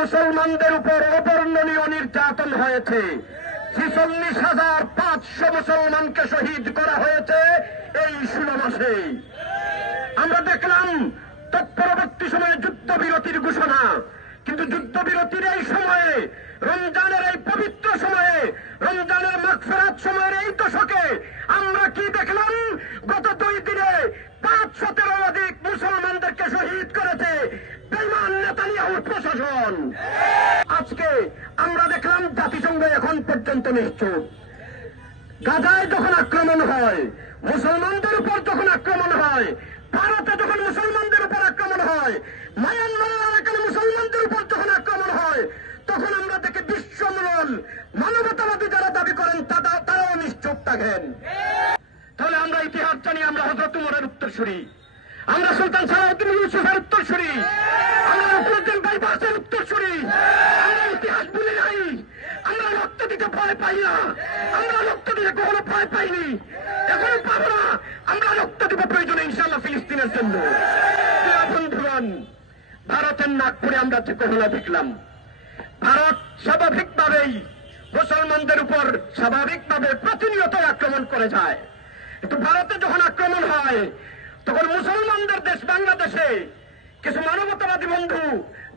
মুসলমানদের উপর অবর্ণনীয় নির্যাতন হয়েছে। 46,500 মুসলমানকে শহীদ করা হয়েছে এই 16 মাসে। আমরা দেখলাম তৎপরবর্তী সময়ে যুদ্ধবিরতির ঘোষণা, কিন্তু যুদ্ধবিরতির এই সময়ে, রমজানের এই পবিত্র সময়ে, রমজানের মাগফিরাত সময়ের এই দশকে আমরা কি দেখলাম? গত 2 দিনে 513 অধিক মুসলমানদেরকে শহীদ করেছে বেঈমান নেতানিয়াহুর প্রশাসন। আজকে আমরা দেখলাম জাতিসংঘ এখন পর্যন্ত নিশ্চুপ। গাজায় যখন আক্রমণ হয়, মুসলমানদের উপর যখন আক্রমণ হয়, ভারতে যখন মুসলমানদের উপর আক্রমণ হয়, মায়ানমারের এলাকায় মুসলমানদের উপর যখন আক্রমণ হয়, তখন আমরা দেখি বিশ্বমূলক মানবতাবাদী যারা দাবি করেন তারাও নিশ্চুপ থাকেন। তাহলে আমরা ইতিহাস জানি, আমরা হযরত উমরের উত্তরসূরি, আমরা সুলতান সালাউদ্দিন ইউসুফের উত্তরসূরি, আমরা নসরুদ্দিন বাইবাসের উত্তরসূরি। আমরা ইতিহাস ভুলি নাই, আমরা রক্ত দিতে ভয় পাই না, আমরা রক্ত দিতে কখনো ভয় পাইনি, এখনো পাবো না। আমরা রক্ত দিব প্রয়োজনে ইনশাআল্লাহ ফিলিস্তিনের জন্য। বন্ধুগণ, ভারতের নাগপুরে আমরা যে ঘটনা দেখলাম, ভারত স্বাভাবিকভাবেই মুসলমানদের উপর স্বাভাবিকভাবে প্রতিনিয়ত আক্রমণ করে যায়। কিন্তু ভারতে যখন আক্রমণ হয়, তখন মুসলমানদের দেশ বাংলাদেশে কিছু মানবতাবাদী বন্ধু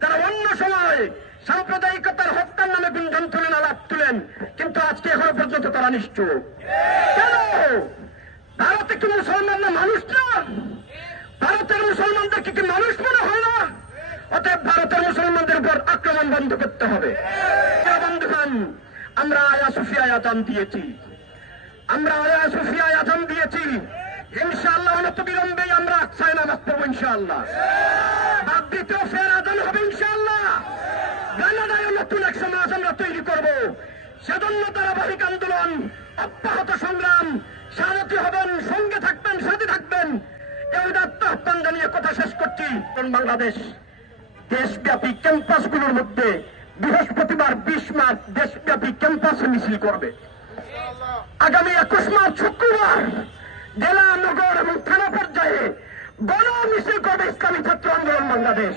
যারা অন্য সময় সাম্প্রদায়িকতার হত্যার নামে গুঞ্জন তুলেন, আলাপ তুলেন, কিন্তু আজকে এখনো পর্যন্ত তারা নিশ্চুপ। কেন? ভারতে কি মুসলমানরা মানুষ না? ভারতের মুসলমানদেরকে কি মানুষ মনে হয় না? অতএব ভারতের মুসলমানদের উপর আক্রমণ বন্ধ করতে হবে। বন্ধুগণ, আমরা আয়া সুফিয়ায় আযান দিয়েছি, আমরা আয়া সুফিয়ায় আযান দিয়েছি। ইনশাআল্লাহ অনত বিলম্বেই আমরা আকসায় নামাজ পড়বো ইনশাআল্লাহ। বাদ দিতেও ফের আযান হবে ইনশাআল্লাহ। গানাদায় নতুন এক সমাজ আমরা তৈরি করব। সেজন্য ধারাবাহিক আন্দোলন, অব্যাহত সংগ্রাম, সারথি হবেন, সঙ্গে থাকবেন, সাথে থাকবেন। এই উদাত্ত আহ্বান জানিয়ে কথা শেষ করছি। বাংলাদেশ দেশব্যাপী ক্যাম্পাসগুলোর মধ্যে বৃহস্পতিবার 20 মার্চ দেশব্যাপী ক্যাম্পাসে মিছিল করবে। আগামী 21 মার্চ শুক্রবার জেলা, নগর এবং থানা পর্যায়ে গণ মিছিল করবে ইসলামী ছাত্র আন্দোলন বাংলাদেশ।